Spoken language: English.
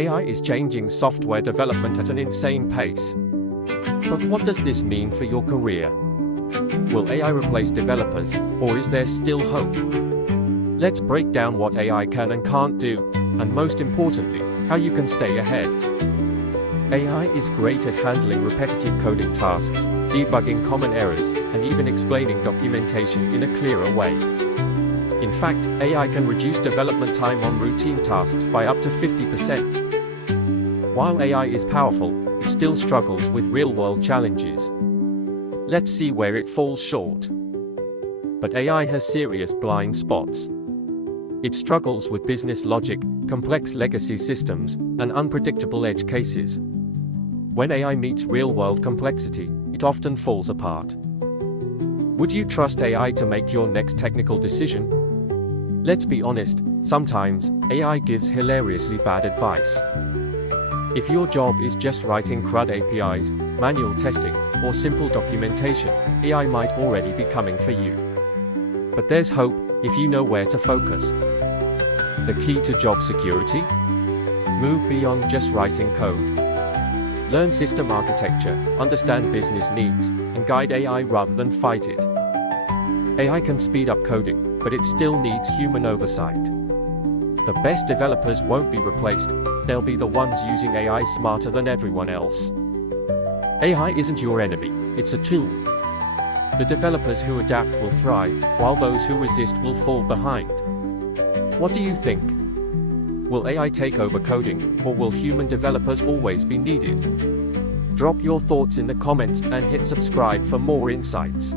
AI is changing software development at an insane pace. But what does this mean for your career? Will AI replace developers, or is there still hope? Let's break down what AI can and can't do, and most importantly, how you can stay ahead. AI is great at handling repetitive coding tasks, debugging common errors, and even explaining documentation in a clearer way. In fact, AI can reduce development time on routine tasks by up to 50%. While AI is powerful, it still struggles with real-world challenges. Let's see where it falls short. But AI has serious blind spots. It struggles with business logic, complex legacy systems, and unpredictable edge cases. When AI meets real-world complexity, it often falls apart. Would you trust AI to make your next technical decision? Let's be honest, sometimes, AI gives hilariously bad advice. If your job is just writing CRUD APIs, manual testing, or simple documentation, AI might already be coming for you. But there's hope, if you know where to focus. The key to job security? Move beyond just writing code. Learn system architecture, understand business needs, and guide AI rather than fight it. AI can speed up coding, but it still needs human oversight. The best developers won't be replaced, they'll be the ones using AI smarter than everyone else. AI isn't your enemy, it's a tool. The developers who adapt will thrive, while those who resist will fall behind. What do you think? Will AI take over coding, or will human developers always be needed? Drop your thoughts in the comments and hit subscribe for more insights.